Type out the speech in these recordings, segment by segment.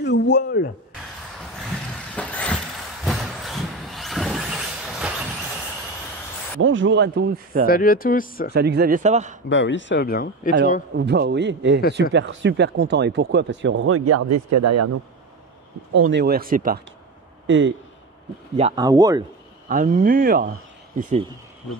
le wall! Bonjour à tous. Salut à tous. Salut Xavier, ça va? Bah oui, ça va bien. Et Alors, toi? bah oui, et super content. Et pourquoi? Parce que regardez ce qu'il y a derrière nous. On est au RC Park. Et il y a un wall, un mur ici.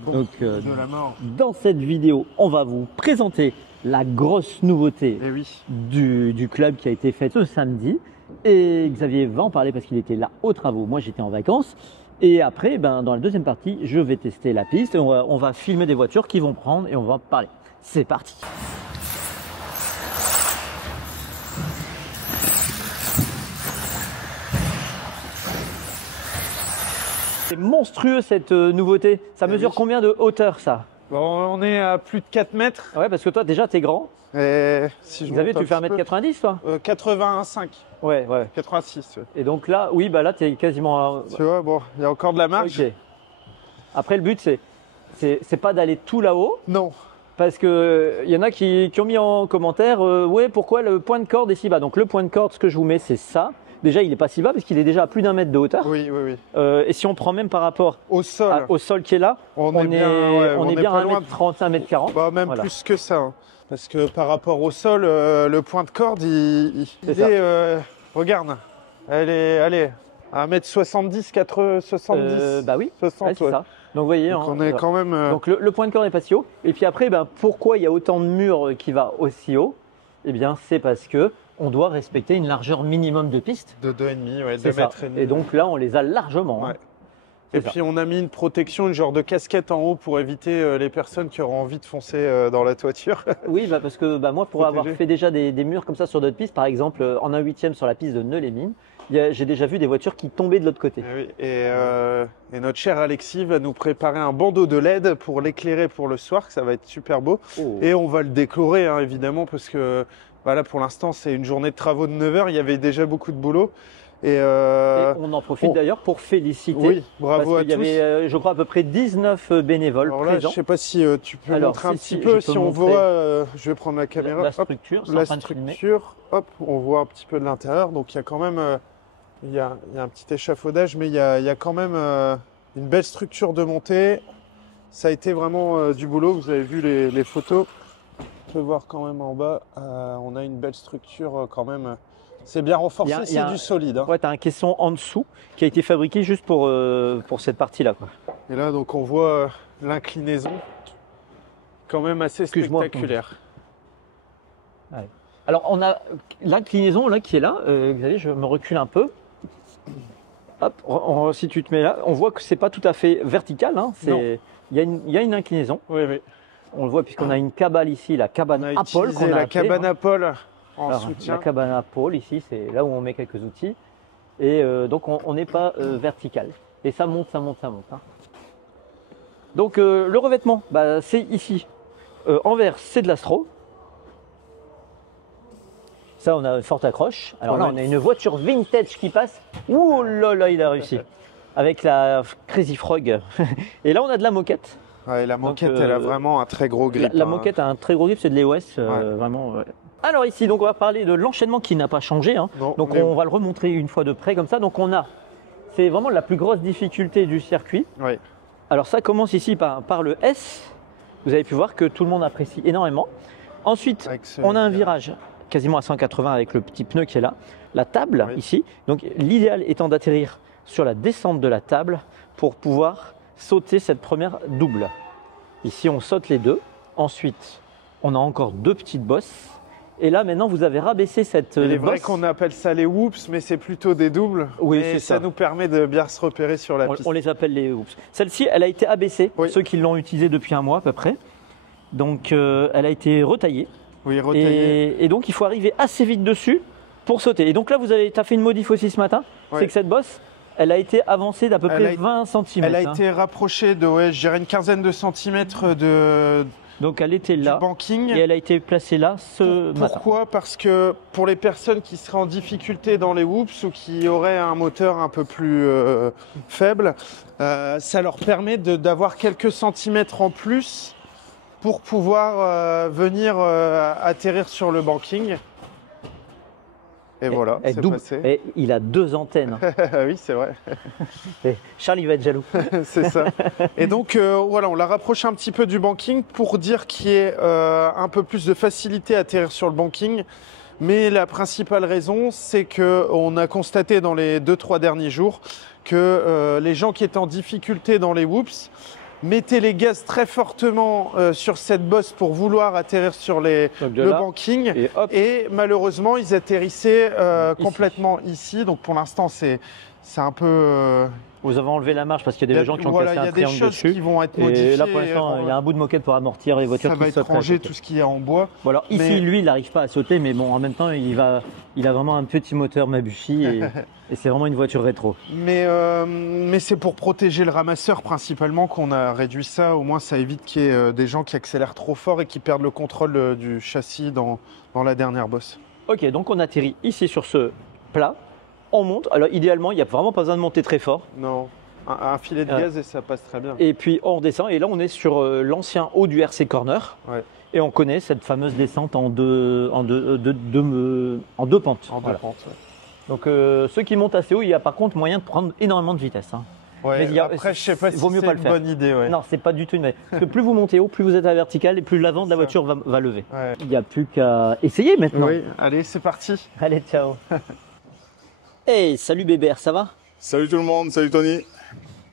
Donc, de la mort. dans cette vidéo, on va vous présenter la grosse nouveauté Eh oui. du club qui a été faite ce samedi. Et Xavier va en parler parce qu'il était là aux travaux. Moi, j'étais en vacances. Et après, dans la deuxième partie, je vais tester la piste. On va filmer des voitures qui vont prendre et on va en parler. C'est parti. C'est monstrueux cette nouveauté. Ça mesure combien de hauteur ça? Bon, on est à plus de 4 mètres. Ouais, parce que toi déjà t'es grand. Et si je Xavier, monte tu fais un petit 1m90 toi? 85, Ouais. 86. Ouais. Et donc là, oui, là t'es quasiment. Tu vois, bon, il y a encore de la marge. Ok. Après, le but c'est pas d'aller tout là-haut. Non. Parce que y en a qui ont mis en commentaire, ouais, pourquoi le point de corde est si bas? Donc le point de corde, ce que je vous mets, c'est ça. Déjà, il n'est pas si bas parce qu'il est déjà à plus d'1 mètre de hauteur. Oui. Et si on prend même par rapport Au sol. au sol qui est là, on est bien à 1m30, 1m40. Bah, même Voilà. plus que ça. Hein. Parce que par rapport au sol, le point de corde, il est. Regarde. Elle est à 1m70, 70. Bah oui, 60. ouais, c'est ça. Donc vous voyez, Donc on est quand même. Donc le point de corde n'est pas si haut. Et puis après, pourquoi il y a autant de murs qui va aussi haut? Eh bien, c'est parce que on doit respecter une largeur minimum de piste. De 2,5, ouais, 2 C'est ça. mètres et demi. Et donc là, on les a largement. Ouais. Hein. Et puis on a mis une protection, une genre de casquette en haut pour éviter les personnes qui auront envie de foncer dans la toiture. Oui, parce que moi, pour avoir fait déjà des murs comme ça sur d'autres pistes, par exemple en 1/8 sur la piste de Neu-les-Mines, j'ai déjà vu des voitures qui tombaient de l'autre côté. Et, oui. Et notre cher Alexis va nous préparer un bandeau de LED pour l'éclairer pour le soir, que ça va être super beau. Oh. Et on va le décorer, hein, évidemment, parce que voilà, pour l'instant, c'est une journée de travaux de 9 heures. Il y avait déjà beaucoup de boulot. Et on en profite d'ailleurs pour féliciter. Oui, bravo à tous. Il y avait, je crois, à peu près 19 bénévoles Alors là, présents. je ne sais pas si tu peux montrer un petit peu, si on montrer voit, je vais prendre la caméra. La structure, hop, la structure, hop, on voit un petit peu de l'intérieur. Donc il y a quand même, il y a un petit échafaudage, mais il y a quand même une belle structure de montée. Ça a été vraiment du boulot. Vous avez vu les photos. On peut voir quand même en bas, on a une belle structure quand même. C'est bien renforcé, c'est du solide. Hein. Ouais, tu as un caisson en dessous qui a été fabriqué juste pour cette partie-là. Et là, donc, on voit l'inclinaison, quand même assez spectaculaire. Ouais. Alors, on a l'inclinaison là qui est là. Xavier, je me recule un peu. Hop, si tu te mets là, on voit que c'est pas tout à fait vertical. Hein. Il y a une inclinaison. Oui. On le voit puisqu'on a une cabane ici, la cabane à pôle qu'on a la cabane à pôle en soutien. La cabane à pôle ici, c'est là où on met quelques outils. Et donc on n'est pas vertical. Et ça monte. Hein. Donc le revêtement, c'est ici. En vert, c'est de l'Astro. Ça, on a une forte accroche. Alors là, on a une voiture vintage qui passe. Ouh là, il a réussi. Avec la Crazy Frog. Et là, on a de la moquette. Ouais, la moquette, elle a vraiment un très gros grip. La moquette a un très gros grip, c'est de l'EOS, vraiment. Ouais. Alors ici, donc on va parler de l'enchaînement qui n'a pas changé. Hein. Non, donc on va le remontrer une fois de près comme ça. Donc c'est vraiment la plus grosse difficulté du circuit. Oui. Alors ça commence ici par le S. Vous avez pu voir que tout le monde apprécie énormément. Ensuite, on a un virage quasiment à 180 avec le petit pneu qui est là. La table ici. Donc l'idéal étant d'atterrir sur la descente de la table pour pouvoir sauter cette première double. Ici, on saute les deux. Ensuite, on a encore deux petites bosses. Et là, maintenant, vous avez rabaissé cette bosse. Il est vrai qu'on appelle ça les whoops, mais c'est plutôt des doubles. Oui, et ça nous permet de bien se repérer sur la piste. On les appelle les whoops. Celle-ci, elle a été abaissée. Ceux qui l'ont utilisée depuis un mois à peu près. Donc, elle a été retaillée. Oui, retaillée. Et donc, il faut arriver assez vite dessus pour sauter. Et donc là, tu as fait une modif aussi ce matin. C'est que cette bosse, elle a été avancée d'à peu près 20 cm. Elle a été rapprochée de, je dirais, une quinzaine de centimètres de... Donc elle était là, banking. Et elle a été placée là ce matin. Pourquoi? Parce que pour les personnes qui seraient en difficulté dans les whoops ou qui auraient un moteur un peu plus faible, ça leur permet d'avoir quelques centimètres en plus pour pouvoir venir atterrir sur le banking. Et voilà, c'est passé. Et il a 2 antennes. Oui, c'est vrai. Et Charles, il va être jaloux. C'est ça. Et donc, voilà, on l'a rapproché un petit peu du banking pour dire qu'il y ait un peu plus de facilité à atterrir sur le banking. Mais la principale raison, c'est qu'on a constaté dans les 2-3 derniers jours que les gens qui étaient en difficulté dans les whoops mettaient les gaz très fortement sur cette bosse pour vouloir atterrir sur le banking. Et malheureusement, ils atterrissaient complètement ici. Donc pour l'instant, c'est un peu... Vous avez enlevé la marche parce qu'il y a des gens qui ont cassé un triangle dessus. Il y a des choses qui vont être modifiées. Et là, pour l'instant, il y a un bout de moquette pour amortir les voitures. Ça va être rangé, tout ce qui est en bois. Bon, alors ici, lui, il n'arrive pas à sauter, mais bon, en même temps, il a vraiment un petit moteur Mabuchi et c'est vraiment une voiture rétro. Mais c'est pour protéger le ramasseur principalement qu'on a réduit ça. Au moins, ça évite qu'il y ait des gens qui accélèrent trop fort et qui perdent le contrôle du châssis dans la dernière bosse. Ok, donc on atterrit ici sur ce plat. On monte. Alors idéalement, il n'y a vraiment pas besoin de monter très fort. Non, un filet de gaz et ça passe très bien. Et puis on redescend. Et là, on est sur l'ancien haut du RC Corner. Ouais. Et on connaît cette fameuse descente en deux pentes. En deux pentes, ouais. Donc ceux qui montent assez haut, il y a par contre moyen de prendre énormément de vitesse. Hein. Ouais, après, je sais pas si c'est une bonne idée. Ouais. Non, c'est pas du tout une bonne idée. Parce que plus vous montez haut, plus vous êtes à la verticale et plus l'avant de la voiture va lever. Ouais. Il n'y a plus qu'à essayer maintenant. Oui, allez, c'est parti. Allez, ciao. Hey, salut Bébert, ça va? Salut tout le monde, salut Tony.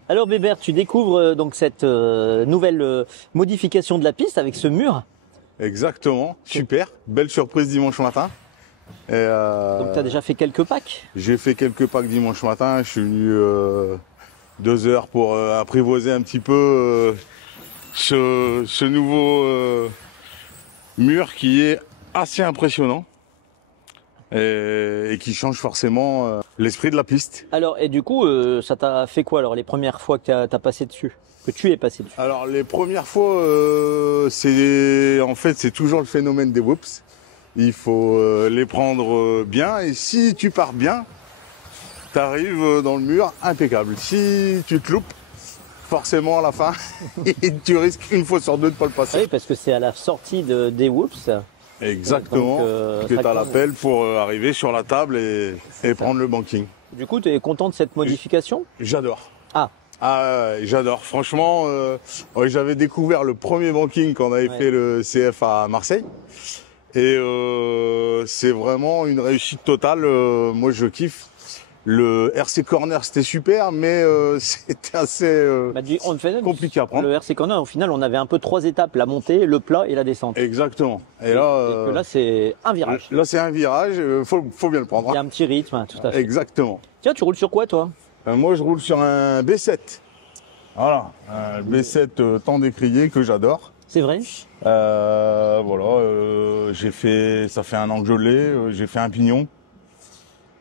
Alors Bébert, tu découvres donc cette nouvelle modification de la piste avec ce mur. Exactement, super, belle surprise dimanche matin. Donc tu as déjà fait quelques packs? J'ai fait quelques packs dimanche matin, je suis venu 2 heures pour apprivoiser un petit peu ce nouveau mur qui est assez impressionnant. Et qui change forcément l'esprit de la piste. Alors, et du coup, ça t'a fait quoi alors les premières fois que t'as passé dessus, que tu es passé dessus? Alors les premières fois, c'est toujours le phénomène des whoops. Il faut les prendre bien et si tu pars bien, tu arrives dans le mur impeccable. Si tu te loupes, forcément à la fin, tu risques une fois sur deux de ne pas le passer. Oui, parce que c'est à la sortie des whoops. Exactement, que tu as l'appel pour arriver sur la table et prendre le banking. Du coup, tu es content de cette modification? J'adore. Ah, j'adore. Franchement, j'avais découvert le premier banking quand on avait fait le CF à Marseille. Et c'est vraiment une réussite totale. Moi, je kiffe. Le RC Corner, c'était super, mais c'était assez compliqué à prendre. Le RC Corner, au final, on avait un peu 3 étapes, la montée, le plat et la descente. Exactement. Et là, c'est un virage. Là, c'est un virage, faut bien le prendre. Il y a un petit rythme, tout à fait. Exactement. Tiens, tu roules sur quoi, toi? Moi, je roule sur un B7. Voilà, un B7 tant décrié que j'adore. C'est vrai? Voilà, ça fait 1 an que je l'ai, j'ai fait un pignon.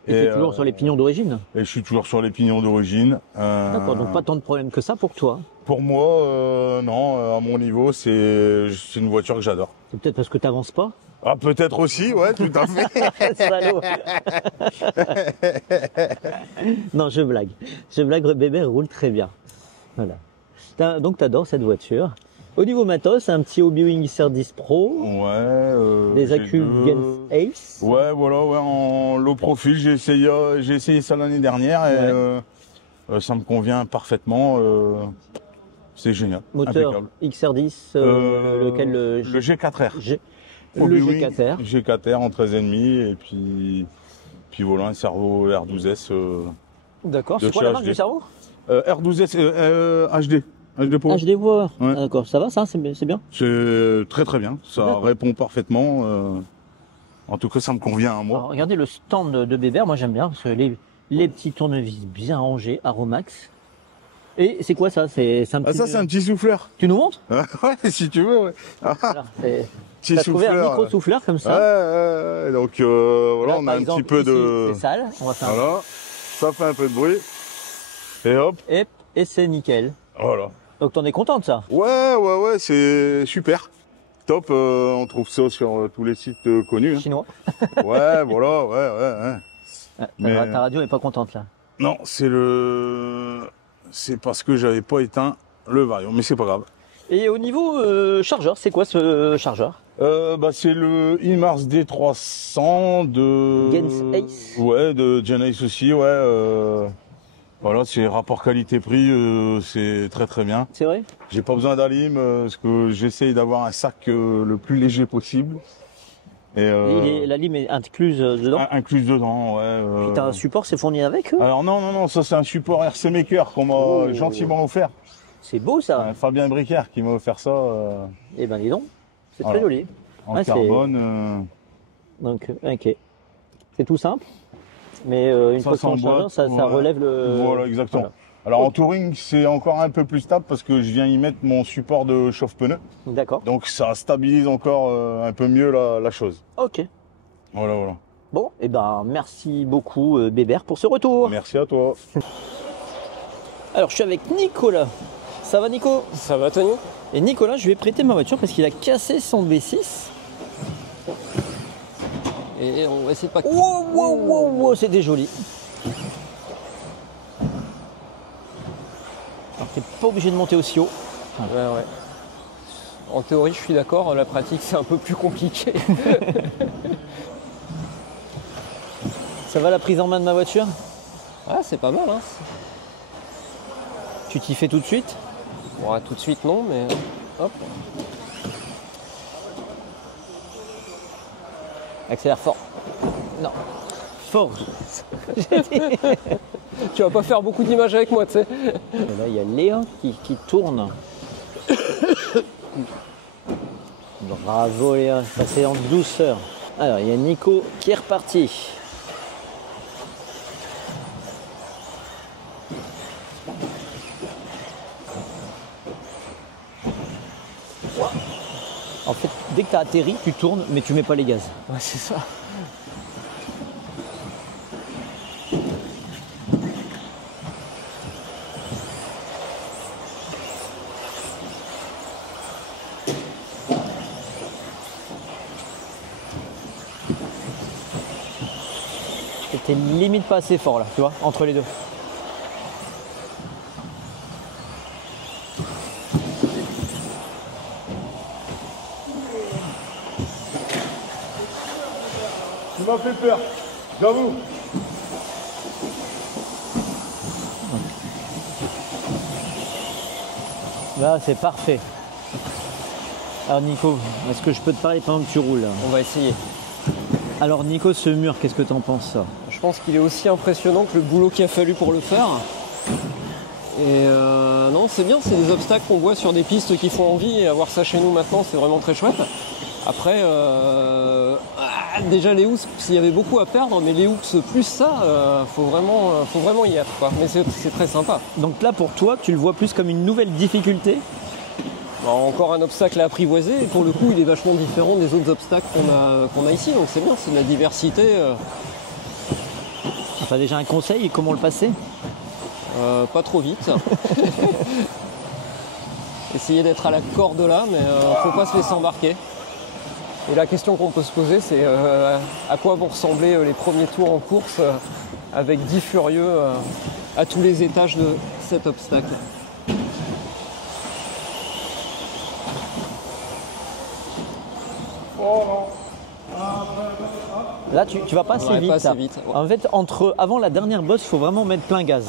Et tu es toujours sur les pignons d'origine? Et je suis toujours sur les pignons d'origine. D'accord, donc pas tant de problèmes que ça pour toi? Pour moi, non, à mon niveau, c'est une voiture que j'adore. C'est peut-être parce que tu n'avances pas? Ah, peut-être aussi, ouais, tout à fait. Salaud. Non, je blague. Je blague, Bébert roule très bien. Voilà. Donc tu adores cette voiture. Au niveau matos, un petit Hobie XR10 Pro. Ouais. Des accus Gens Ace. Ouais, voilà, en low profile. J'ai essayé ça l'année dernière et ça me convient parfaitement. C'est génial. Moteur impeccable. XR10, lequel le G4R. Le G4R. G4R en 13,5 et puis voilà, un cerveau R12S. D'accord, c'est quoi la marque du cerveau? R12S HD. HD Power. HD Power. Ouais. Ah, d'accord, ça va, ça, c'est bien? C'est très très bien, ça répond parfaitement. En tout cas, ça me convient à moi. Alors, regardez le stand de Bébert, moi j'aime bien, parce que les petits tournevis bien rangés, Aromax. Et c'est quoi ça? C'est un petit... ça, c'est un petit souffleur. Tu nous montres? Ouais, si tu veux, ouais. Voilà, petit t'as trouvé un micro-souffleur comme ça? Ouais, donc voilà, là, on a un exemple, petit peu de... C'est sale, on va faire Voilà, ça fait un peu de bruit. Et hop. Et c'est nickel. Voilà. Donc t'en es content de ça? Ouais, c'est super. Top, on trouve ça sur tous les sites connus. Chinois? Ouais, voilà, ouais. Ta radio est pas contente là? Non, c'est parce que j'avais pas éteint le variant, mais c'est pas grave. Et au niveau chargeur, c'est quoi ce chargeur? C'est le Inmars D300 de... Gens Ace. Ouais, de Gens Ace aussi, ouais. Voilà, c'est rapport qualité-prix, c'est très très bien. C'est vrai? J'ai pas besoin d'alim, parce que j'essaye d'avoir un sac le plus léger possible. Et la lime est incluse dedans? Incluse dedans, ouais. Puis t'as un support, c'est fourni avec eux? Alors non, ça c'est un support RC Maker qu'on m'a gentiment offert. C'est beau ça. Fabien Bricard qui m'a offert ça. Eh ben dis donc, c'est voilà. très joli. En carbone. Donc, ok. C'est tout simple, mais une fois qu'on charge, ça relève le... Voilà, exactement. Voilà. Alors en touring, c'est encore un peu plus stable parce que je viens y mettre mon support de chauffe-pneu. D'accord. Donc ça stabilise encore un peu mieux la chose. Ok. Voilà. Bon, et ben merci beaucoup Bébert pour ce retour. Merci à toi. Alors je suis avec Nicolas. Ça va Nico? Ça va Tony? Et Nicolas, je lui ai prêté ma voiture parce qu'il a cassé son V6. Et on va essayer de pas... Wow, c'était joli. Alors t'es pas obligé de monter aussi haut. Ouais. En théorie, je suis d'accord, la pratique c'est un peu plus compliqué. Ça va la prise en main de ma voiture? Ah, c'est pas mal, hein. Tu t'y fais tout de suite? Bon, tout de suite non, mais hop. Accélère fort. Non. Fort. Tu vas pas faire beaucoup d'images avec moi, tu sais. Et là, il y a Léa qui tourne. Bravo Léa, ça c'est en douceur. Alors, il y a Nico qui est reparti. En fait, dès que tu as atterri, tu tournes, mais tu mets pas les gaz. Ouais, c'est ça. C'était limite pas assez fort là, tu vois, entre les deux. Tu m'as fait peur, j'avoue. Là, c'est parfait. Alors Nico, est-ce que je peux te parler pendant que tu roules là? On va essayer. Alors Nico, ce mur, qu'est-ce que t'en penses ça? Je pense qu'il est aussi impressionnant que le boulot qu'il a fallu pour le faire. Et non, c'est bien, c'est des obstacles qu'on voit sur des pistes qui font envie, et avoir ça chez nous maintenant, c'est vraiment très chouette. Après, déjà les hooks, s'il y avait beaucoup à perdre, mais les hooks plus ça, faut vraiment y être, quoi. Mais c'est très sympa. Donc là, pour toi, tu le vois plus comme une nouvelle difficulté? Alors, encore un obstacle à apprivoiser, et pour le coup, il est vachement différent des autres obstacles qu'on a ici, donc c'est bien, c'est de la diversité. T'as déjà un conseil, comment le passer? Pas trop vite. Essayer d'être à la corde là, mais faut pas se laisser embarquer. Et la question qu'on peut se poser, c'est à quoi vont ressembler les premiers tours en course avec 10 furieux à tous les étages de cet obstacle. Là, tu vas pas assez vite. Pas assez vite, ouais. En fait, avant la dernière bosse, il faut vraiment mettre plein gaz.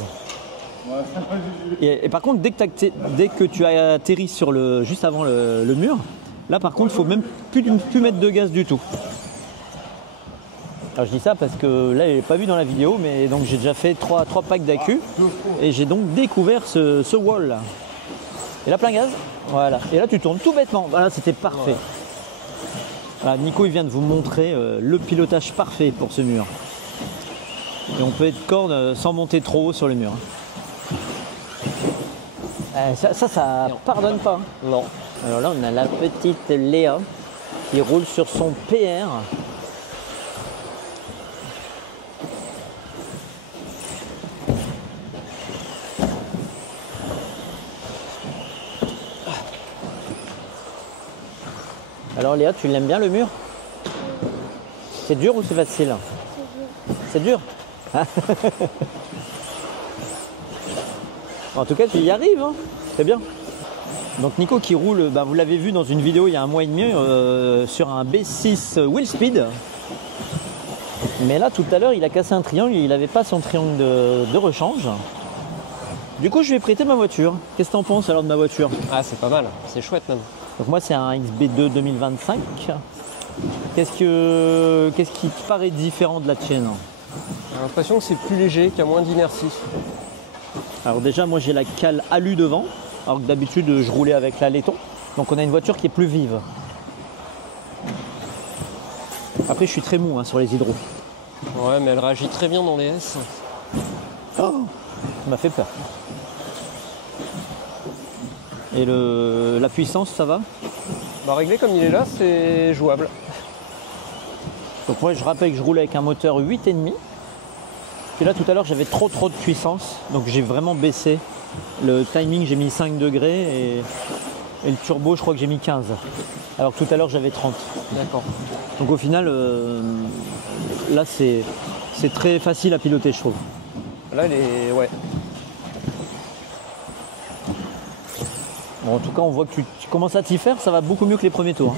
Et par contre, dès que tu as atterri juste avant le mur, là par contre, il faut même plus mettre de gaz du tout. Alors je dis ça parce que là, je l'ai pas vu dans la vidéo, mais donc j'ai déjà fait 3 packs d'accu et j'ai donc découvert ce wall là. Et là, plein gaz. Voilà. Et là, tu tournes tout bêtement. Voilà, c'était parfait. Voilà, Nico, il vient de vous montrer le pilotage parfait pour ce mur. Et on peut être corde sans monter trop haut sur le mur. Ça pardonne pas. Non. Alors là, on a la petite Léa qui roule sur son PR. Alors Léa, tu l'aimes bien le mur? C'est dur ou c'est facile? C'est dur. En tout cas, tu y arrives, hein. C'est bien. Donc Nico qui roule, vous l'avez vu dans une vidéo il y a 1 mois et demi sur un B6 Wheel Speed. Mais là tout à l'heure il a cassé un triangle et il n'avait pas son triangle de rechange. Du coup je lui ai prêté ma voiture. Qu'est-ce que t'en penses alors de ma voiture? Ah c'est pas mal, c'est chouette même. Donc moi c'est un XB2 2025. Qu'est-ce qui te paraît différent de la tienne? J'ai l'impression que c'est plus léger, qu'il y a moins d'inertie. Alors déjà moi j'ai la cale alu devant, alors que d'habitude je roulais avec la laiton. Donc on a une voiture qui est plus vive. Après je suis très mou sur les hydros. Ouais mais elle réagit très bien dans les S. Oh, ça m'a fait peur. Et la puissance ça va? Réglé comme il est là, c'est jouable. Donc moi je rappelle que je roule avec un moteur 8,5. Puis là tout à l'heure j'avais trop de puissance, donc j'ai vraiment baissé. Le timing j'ai mis 5 degrés et le turbo je crois que j'ai mis 15. Alors que tout à l'heure j'avais 30. D'accord. Donc au final là c'est très facile à piloter je trouve. Là elle est... ouais. Bon, en tout cas on voit que tu commences à t'y faire, ça va beaucoup mieux que les premiers tours.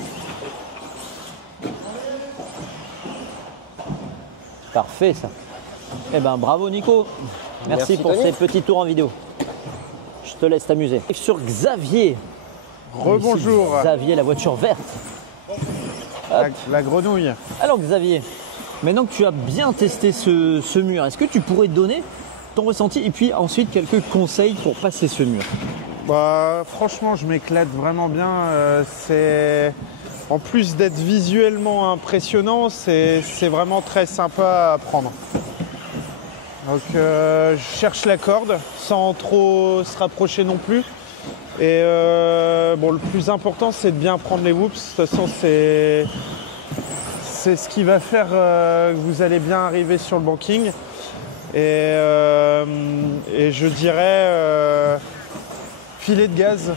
Parfait ça. Eh ben bravo Nico. Merci pour Tony. ces petits tours en vidéo. Je te laisse t'amuser. Sur Xavier. Rebonjour. Xavier, la voiture verte. La grenouille. Alors Xavier, maintenant que tu as bien testé ce mur, est-ce que tu pourrais donner ton ressenti et puis ensuite quelques conseils pour passer ce mur? Franchement, je m'éclate vraiment bien. C'est en plus d'être visuellement impressionnant, c'est vraiment très sympa à prendre. Donc, je cherche la corde sans trop se rapprocher non plus. Et bon, le plus important, c'est de bien prendre les whoops. De toute façon, c'est ce qui va faire que vous allez bien arriver sur le banking. Et je dirais filet de gaz.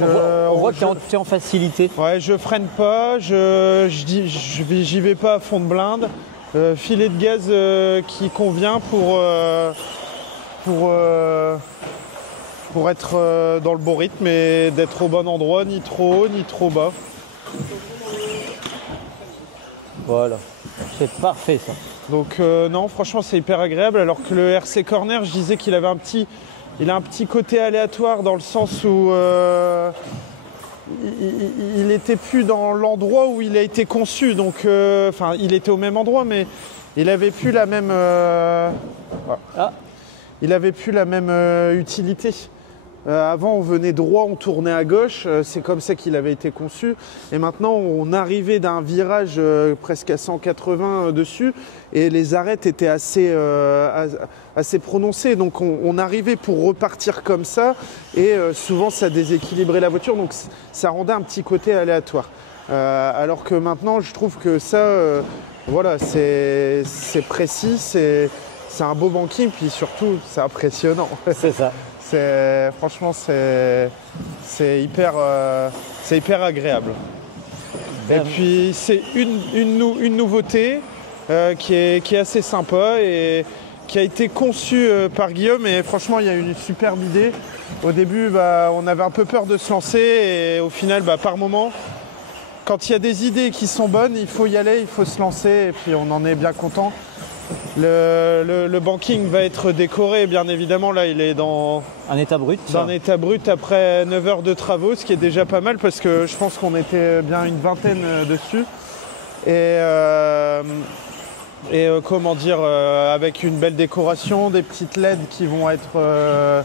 On voit que tu es en facilité. Ouais, je freine pas, j'y vais pas à fond de blinde. Filet de gaz qui convient pour être dans le bon rythme et d'être au bon endroit, ni trop haut ni trop bas. Voilà, c'est parfait ça. Donc non, franchement c'est hyper agréable, alors que le RC Corner, je disais qu'il avait il a un petit côté aléatoire dans le sens où il n'était plus dans l'endroit où il a été conçu. Donc, enfin, il était au même endroit, mais il n'avait plus la même, il avait plus la même utilité. Avant, on venait droit, on tournait à gauche. C'est comme ça qu'il avait été conçu. Et maintenant, on arrivait d'un virage presque à 180 dessus, et les arêtes étaient assez prononcées. Donc, on arrivait pour repartir comme ça, et souvent, ça déséquilibrait la voiture. Donc, ça rendait un petit côté aléatoire. Alors que maintenant, je trouve que ça, voilà, c'est précis, c'est un beau banking, puis surtout, c'est impressionnant. C'est ça. Franchement, c'est hyper agréable. Et puis, c'est une nouveauté qui est assez sympa et qui a été conçue par Guillaume. Et franchement, il y a une superbe idée. Au début, on avait un peu peur de se lancer. Et au final, par moment, quand il y a des idées qui sont bonnes, il faut y aller, il faut se lancer. Et puis, on en est bien content. Le banking va être décoré, bien évidemment. Là, il est dans un état brut. Dans un état brut après 9 heures de travaux, ce qui est déjà pas mal parce que je pense qu'on était bien une vingtaine dessus. Et comment dire, avec une belle décoration, des petites LED qui vont être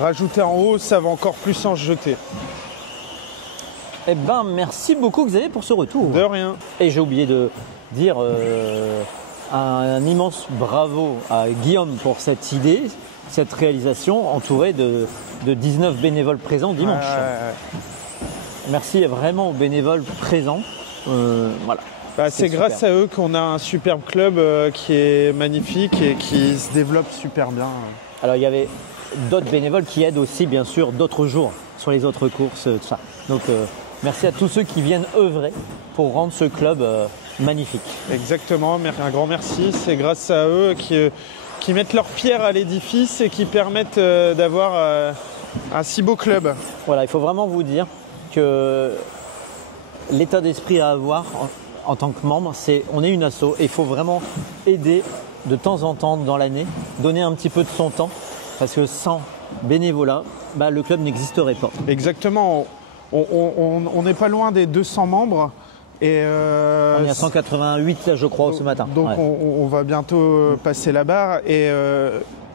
rajoutées en haut, ça va encore plus en jeter. Eh ben, merci beaucoup Xavier pour ce retour. De rien. Et j'ai oublié de dire un immense bravo à Guillaume pour cette idée, cette réalisation, entourée de 19 bénévoles présents dimanche. Merci vraiment aux bénévoles présents. Voilà. C'est grâce à eux qu'on a un superbe club qui est magnifique et qui se développe super bien. Alors il y avait d'autres bénévoles qui aident aussi bien sûr d'autres jours sur les autres courses, tout ça. Donc merci à tous ceux qui viennent œuvrer pour rendre ce club magnifique. Exactement, un grand merci. C'est grâce à eux qui mettent leur pierre à l'édifice et qui permettent d'avoir Un si beau club. Voilà, il faut vraiment vous dire que l'état d'esprit à avoir en tant que membre, c'est on est une asso et il faut vraiment aider de temps en temps dans l'année, donner un petit peu de son temps, parce que sans bénévolat, le club n'existerait pas. Exactement. On n'est pas loin des 200 membres. Et on est à 188 là, je crois, ce matin. Donc on va bientôt passer la barre et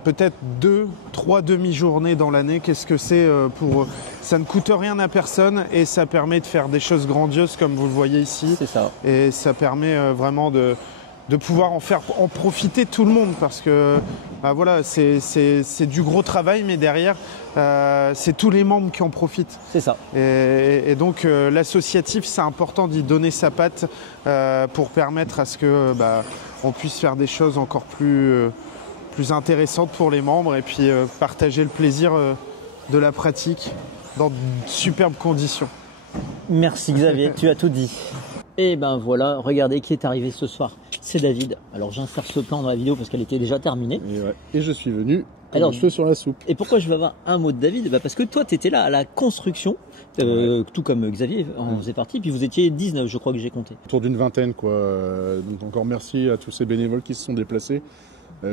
peut-être 2-3 demi-journées dans l'année. Qu'est-ce que c'est pour... Ça ne coûte rien à personne et ça permet de faire des choses grandioses comme vous le voyez ici. C'est ça. Et ça permet vraiment de pouvoir en profiter tout le monde parce que voilà, c'est du gros travail mais derrière c'est tous les membres qui en profitent. C'est ça. Et donc l'associatif, c'est important d'y donner sa patte pour permettre à ce que on puisse faire des choses encore plus intéressantes pour les membres et puis partager le plaisir de la pratique dans de superbes conditions. Merci Xavier, tu as tout dit. Et ben voilà, regardez qui est arrivé ce soir. C'est David. Alors j'insère ce plan dans la vidéo parce qu'elle était déjà terminée. Et je suis venu comme un cheveu sur la soupe. Et pourquoi je veux avoir un mot de David? Parce que toi, tu étais là à la construction, tout comme Xavier en faisait partie, puis vous étiez 19, je crois que j'ai compté. Autour d'une vingtaine, quoi. Donc encore merci à tous ces bénévoles qui se sont déplacés.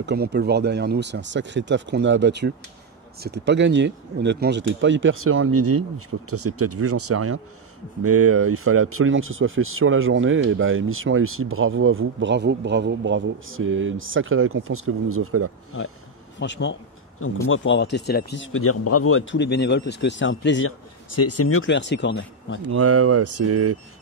Comme on peut le voir derrière nous, c'est un sacré taf qu'on a abattu. C'était pas gagné. Honnêtement, j'étais pas hyper serein le midi. Ça s'est peut-être vu, j'en sais rien. Mais il fallait absolument que ce soit fait sur la journée. Et mission réussie, bravo à vous, bravo. C'est une sacrée récompense que vous nous offrez là. Ouais, franchement. Donc moi, pour avoir testé la piste, je peux dire bravo à tous les bénévoles parce que c'est un plaisir. C'est mieux que le RC Corner. Ouais,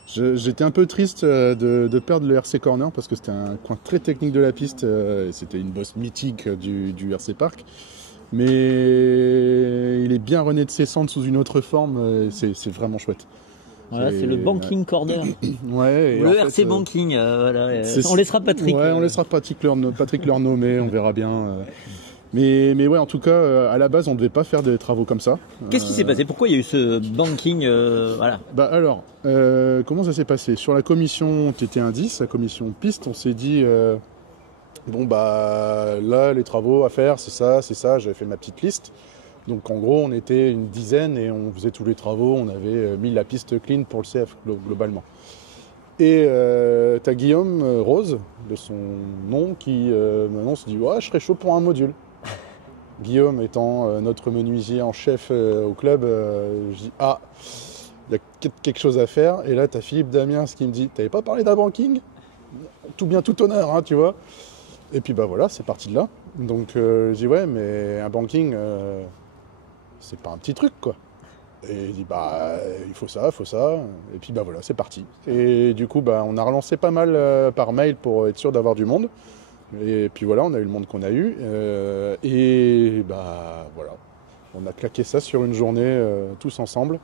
j'étais un peu triste de perdre le RC Corner parce que c'était un coin très technique de la piste. C'était une bosse mythique du RC Park. Mais il est bien rené de ses cendres sous une autre forme. C'est vraiment chouette. Voilà, c'est le Banking Corner. Ouais, le RC Banking. On laissera Patrick. Ouais, on laissera Patrick leur nommer, on verra bien. Mais ouais, en tout cas, à la base, on ne devait pas faire des travaux comme ça. Qu'est-ce qui s'est passé? Pourquoi il y a eu ce banking voilà. Alors, comment ça s'est passé? Sur la commission TT1-10, la commission piste, on s'est dit là, les travaux à faire, c'est ça. J'avais fait ma petite liste. Donc en gros, on était une dizaine et on faisait tous les travaux. On avait mis la piste clean pour le CF globalement. Et t'as Guillaume Rose, de son nom, qui maintenant se dit je serais chaud pour un module. Guillaume étant notre menuisier en chef au club, je dis il y a quelque chose à faire. Et là, t'as Philippe Damiens qui me dit t'avais pas parlé d'un banking? Tout bien, tout honneur, hein, tu vois. Et puis voilà, c'est parti de là. Donc je dis mais un banking, c'est pas un petit truc quoi. Et il dit il faut ça. Et puis voilà, c'est parti. Et du coup on a relancé pas mal par mail pour être sûr d'avoir du monde. Et puis voilà, on a eu le monde qu'on a eu. Et voilà, on a claqué ça sur une journée tous ensemble.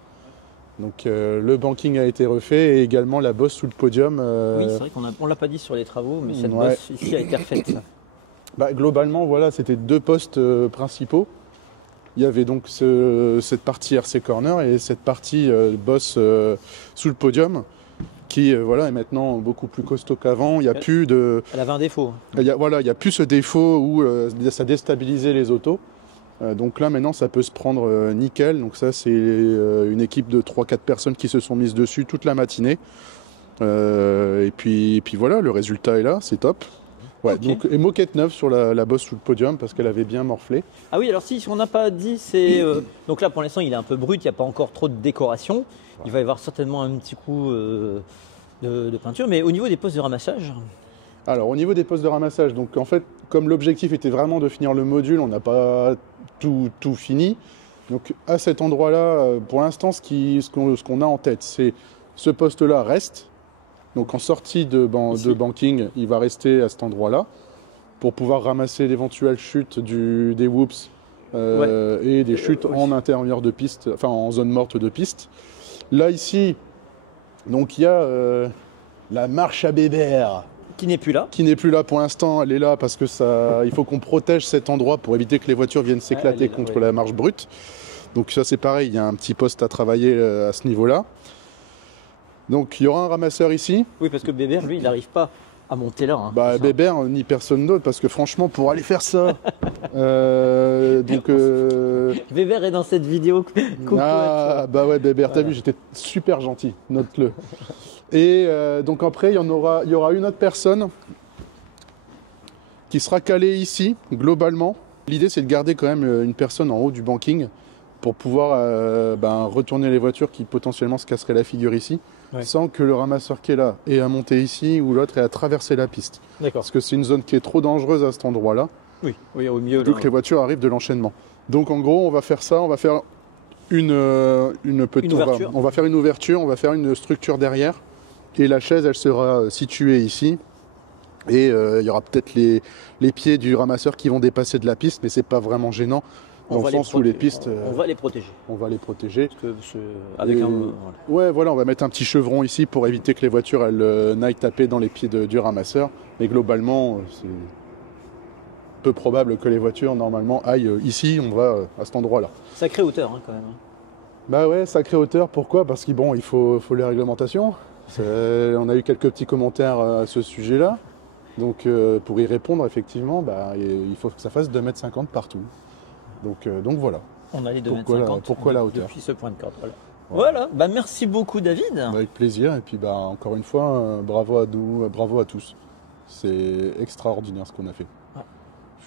Donc le banking a été refait et également la bosse sous le podium. Oui, c'est vrai qu'on l'a pas dit sur les travaux, mais cette bosse ici a été refaite. Globalement, voilà, c'était 2 postes principaux. Il y avait donc cette partie RC Corner et cette partie bosse sous le podium qui est maintenant beaucoup plus costaud qu'avant. Il y a plus de... Elle avait un défaut. Il y a plus ce défaut où ça déstabilisait les autos. Donc là maintenant ça peut se prendre nickel. Donc ça c'est une équipe de 3-4 personnes qui se sont mises dessus toute la matinée. Et puis voilà, le résultat est là, c'est top. Ouais, okay. Donc, et moquette neuve sur la bosse sous le podium parce qu'elle avait bien morflé. Ah oui, alors si on n'a pas dit, c'est... donc là pour l'instant il est un peu brut, il n'y a pas encore trop de décoration. Il va y avoir certainement un petit coup de peinture, mais au niveau des postes de ramassage? Alors au niveau des postes de ramassage, donc en fait comme l'objectif était vraiment de finir le module, on n'a pas tout fini. Donc à cet endroit-là, pour l'instant ce qu'on a en tête, c'est ce poste-là reste. Donc en sortie de banking, il va rester à cet endroit-là pour pouvoir ramasser d'éventuelles chutes des whoops et des chutes en intérieur de piste, enfin en zone morte de piste. Là ici, donc il y a la marche à Bébert. Qui n'est plus là. Qui n'est plus là pour l'instant, elle est là parce que il faut qu'on protège cet endroit pour éviter que les voitures viennent s'éclater contre la marche brute. Donc ça c'est pareil, il y a un petit poste à travailler à ce niveau-là. Donc il y aura un ramasseur ici. Oui, parce que Bébert, lui, il n'arrive pas à monter là. Hein, Bébert, ni personne d'autre, parce que franchement, pour aller faire ça, Donc, Weber est dans cette vidéo. Coucou à toi. bah ouais, Weber, t'as vu, j'étais super gentil, note-le. Et donc après, il y aura une autre personne qui sera calée ici, globalement. L'idée, c'est de garder quand même une personne en haut du banking pour pouvoir retourner les voitures qui potentiellement se casseraient la figure ici, sans que le ramasseur qui est là ait à monter ici ou l'autre ait à traverser la piste. D'accord. Parce que c'est une zone qui est trop dangereuse à cet endroit-là. Oui, au milieu. Donc les voitures arrivent de l'enchaînement. Donc en gros, on va faire ça, on va faire une ouverture. On va faire une ouverture, on va faire une structure derrière. Et la chaise, elle sera située ici. Et il y aura peut-être les pieds du ramasseur qui vont dépasser de la piste, mais c'est pas vraiment gênant. Dans le sens où les pistes... On va les protéger. On va les protéger. Parce que avec Ouais, voilà, on va mettre un petit chevron ici pour éviter que les voitures n'aillent taper dans les pieds du ramasseur. Mais globalement, c'est peu probable que les voitures, normalement, aillent ici. On va à cet endroit-là. Sacrée hauteur, quand même. Bah ouais, sacrée hauteur. Pourquoi? Parce qu'il faut les réglementations. On a eu quelques petits commentaires à ce sujet-là. Donc pour y répondre, effectivement, il faut que ça fasse 2,50 m partout. Donc voilà. On a les 2,50 m. Pourquoi la hauteur? Depuis ce point de corde. Voilà. Merci beaucoup, David. Avec plaisir. Et puis encore une fois, bravo à tous. C'est extraordinaire ce qu'on a fait.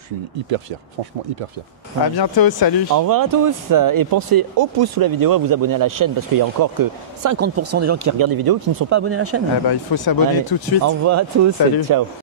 Je suis hyper fier, franchement hyper fier. À bientôt, salut. Au revoir à tous. Et pensez au pouce sous la vidéo, à vous abonner à la chaîne parce qu'il y a encore que 50% des gens qui regardent les vidéos qui ne sont pas abonnés à la chaîne. Il faut s'abonner tout de suite. Au revoir à tous. Salut. Ciao.